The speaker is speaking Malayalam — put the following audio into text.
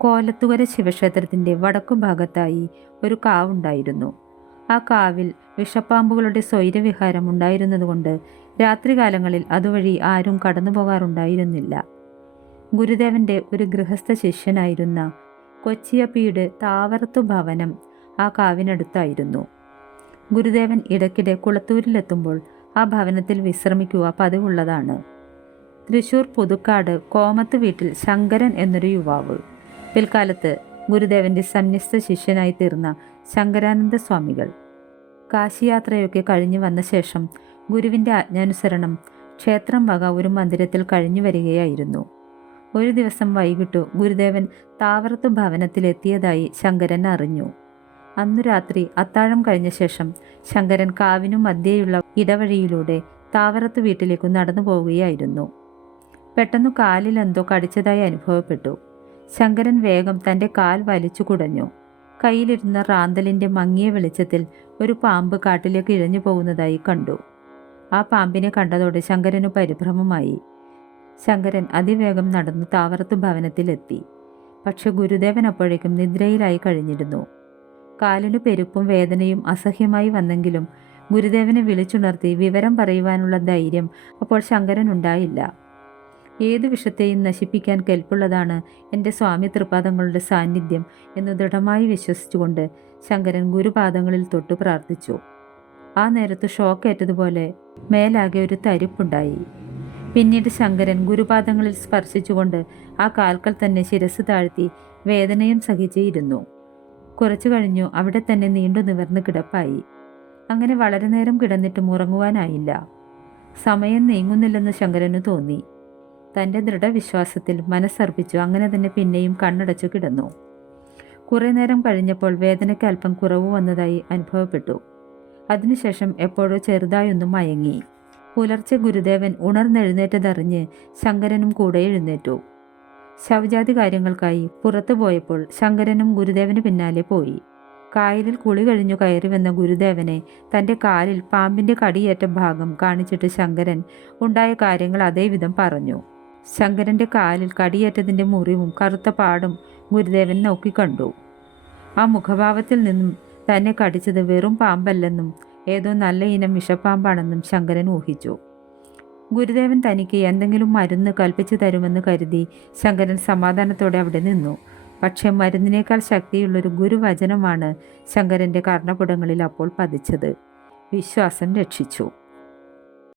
കോലത്തുകര ശിവക്ഷേത്രത്തിന്റെ വടക്കു ഭാഗത്തായി ഒരു കാവുണ്ടായിരുന്നു ആ കാവിൽ വിഷപ്പാമ്പുകളുടെ സ്വൈരവിഹാരം ഉണ്ടായിരുന്നതുകൊണ്ട് രാത്രികാലങ്ങളിൽ അതുവഴി ആരും കടന്നു പോകാറുണ്ടായിരുന്നില്ല ഗുരുദേവന്റെ ഒരു ഗൃഹസ്ഥ ശിഷ്യനായിരുന്ന കൊച്ചിയപ്പിയുടെ താവറത്തു ഭവനം ആ കാവിനടുത്തായിരുന്നു. ഗുരുദേവൻ ഇടയ്ക്കിടെ കുളത്തൂരിലെത്തുമ്പോൾ ആ ഭവനത്തിൽ വിശ്രമിക്കുക പതിവുള്ളതാണ്. തൃശൂർ പുതുക്കാട് കോമത്ത് വീട്ടിൽ ശങ്കരൻ എന്നൊരു യുവാവ്. പിൽക്കാലത്ത് ഗുരുദേവന്റെ സന്യസ്ത ശിഷ്യനായി തീർന്ന ശങ്കരാനന്ദ സ്വാമികൾ. കാശിയാത്രയൊക്കെ കഴിഞ്ഞു വന്ന ശേഷം ഗുരുവിന്റെ ആജ്ഞാനുസരണം ക്ഷേത്രം വക ഒരു മന്ദിരത്തിൽ കഴിഞ്ഞു വരികയായിരുന്നു. ഒരു ദിവസം വൈകിട്ടു ഗുരുദേവൻ താവറത്ത് ഭവനത്തിലെത്തിയതായി ശങ്കരൻ അറിഞ്ഞു. അന്നു രാത്രി അത്താഴം കഴിഞ്ഞ ശേഷം ശങ്കരൻ കാവിനും മധ്യേയുള്ള ഇടവഴിയിലൂടെ താവറത്ത് വീട്ടിലേക്ക് നടന്നു പോവുകയായിരുന്നു പെട്ടെന്ന് കാലിൽ എന്തോ കടിച്ചതായി അനുഭവപ്പെട്ടു. ശങ്കരൻ വേഗം തന്റെ കാൽ വലിച്ചു കുടഞ്ഞു. കയ്യിലിരുന്ന റാന്തലിന്റെ മങ്ങിയ വെളിച്ചത്തിൽ ഒരു പാമ്പ് കാട്ടിലേക്ക് ഇഴഞ്ഞു പോകുന്നതായി കണ്ടു. ആ പാമ്പിനെ കണ്ടതോടെ ശങ്കരന് പരിഭ്രമമായി. ശങ്കരൻ അതിവേഗം നടന്നു താവറത്ത് ഭവനത്തിലെത്തി. പക്ഷെ ഗുരുദേവൻ അപ്പോഴേക്കും നിദ്രയിലായി കഴിഞ്ഞിരുന്നു. കാലിന് പെരുപ്പും വേദനയും അസഹ്യമായി വന്നെങ്കിലും ഗുരുദേവനെ വിളിച്ചുണർത്തി വിവരം പറയുവാനുള്ള ധൈര്യം അപ്പോൾ ശങ്കരൻ ഉണ്ടായില്ല. ഏതു വിഷത്തെയും നശിപ്പിക്കാൻ കെൽപ്പുള്ളതാണ് എന്റെ സ്വാമി തൃപാദങ്ങളുടെ സാന്നിധ്യം എന്ന് ദൃഢമായി വിശ്വസിച്ചുകൊണ്ട് ശങ്കരൻ ഗുരുപാദങ്ങളിൽ തൊട്ട് പ്രാർത്ഥിച്ചു. ആ നേരത്ത് ഷോക്കേറ്റതുപോലെ മേലാകെ ഒരു തരിപ്പുണ്ടായി. പിന്നീട് ശങ്കരൻ ഗുരുപാദങ്ങളിൽ സ്പർശിച്ചുകൊണ്ട് ആ കാൽക്കൽ തന്നെ ശിരസ് താഴ്ത്തി വേദനയും സഹിച്ച് ഇരുന്നു കുറച്ചു കഴിഞ്ഞു അവിടെ തന്നെ നീണ്ടു നിവർന്ന് കിടപ്പായി. അങ്ങനെ വളരെ നേരം കിടന്നിട്ടും ഉറങ്ങുവാനായില്ല. സമയം നീങ്ങുന്നില്ലെന്ന് ശങ്കരന് തോന്നി. തന്റെ ദൃഢവിശ്വാസത്തിൽ മനസ്സർപ്പിച്ചു. അങ്ങനെ തന്നെ പിന്നെയും കണ്ണടച്ചു കിടന്നു. കുറേ നേരം കഴിഞ്ഞപ്പോൾ വേദനയ്ക്ക് അല്പം കുറവ് വന്നതായി അനുഭവപ്പെട്ടു. അതിനുശേഷം എപ്പോഴോ ചെറുതായൊന്ന് മയങ്ങി. പുലർച്ചെ ഗുരുദേവൻ ഉണർന്നെഴുന്നേറ്റതറിഞ്ഞ് ശങ്കരനും കൂടെ എഴുന്നേറ്റു. ശവജാതി കാര്യങ്ങൾക്കായി പുറത്തു പോയപ്പോൾ ശങ്കരനും ഗുരുദേവന് പിന്നാലെ പോയി. കായലിൽ കുളി കഴിഞ്ഞു കയറി വന്ന ഗുരുദേവനെ തന്റെ കാലിൽ പാമ്പിന്റെ കടിയേറ്റ ഭാഗം കാണിച്ചിട്ട് ശങ്കരൻ ഉണ്ടായ കാര്യങ്ങൾ അതേവിധം പറഞ്ഞു. ശങ്കരന്റെ കാലിൽ കടിയേറ്റതിന്റെ മുറിവും കറുത്ത പാടും ഗുരുദേവൻ നോക്കിക്കണ്ടു. ആ മുഖഭാവത്തിൽ നിന്നും തന്നെ കടിച്ചത് വെറും പാമ്പല്ലെന്നും ഏതോ നല്ല ഇനം വിഷപ്പാമ്പാണെന്നും ശങ്കരൻ ഊഹിച്ചു. ഗുരുദേവൻ തനിക്ക് എന്തെങ്കിലും മരുന്ന് കൽപ്പിച്ചു തരുമെന്ന് കരുതി ശങ്കരൻ സമാധാനത്തോടെ അവിടെ നിന്നു. പക്ഷേ മരുന്നിനേക്കാൾ ശക്തിയുള്ളൊരു ഗുരുവചനമാണ് ശങ്കരന്റെ കർണപുടങ്ങളിൽ അപ്പോൾ പതിച്ചത്. വിശ്വാസം രക്ഷിച്ചു.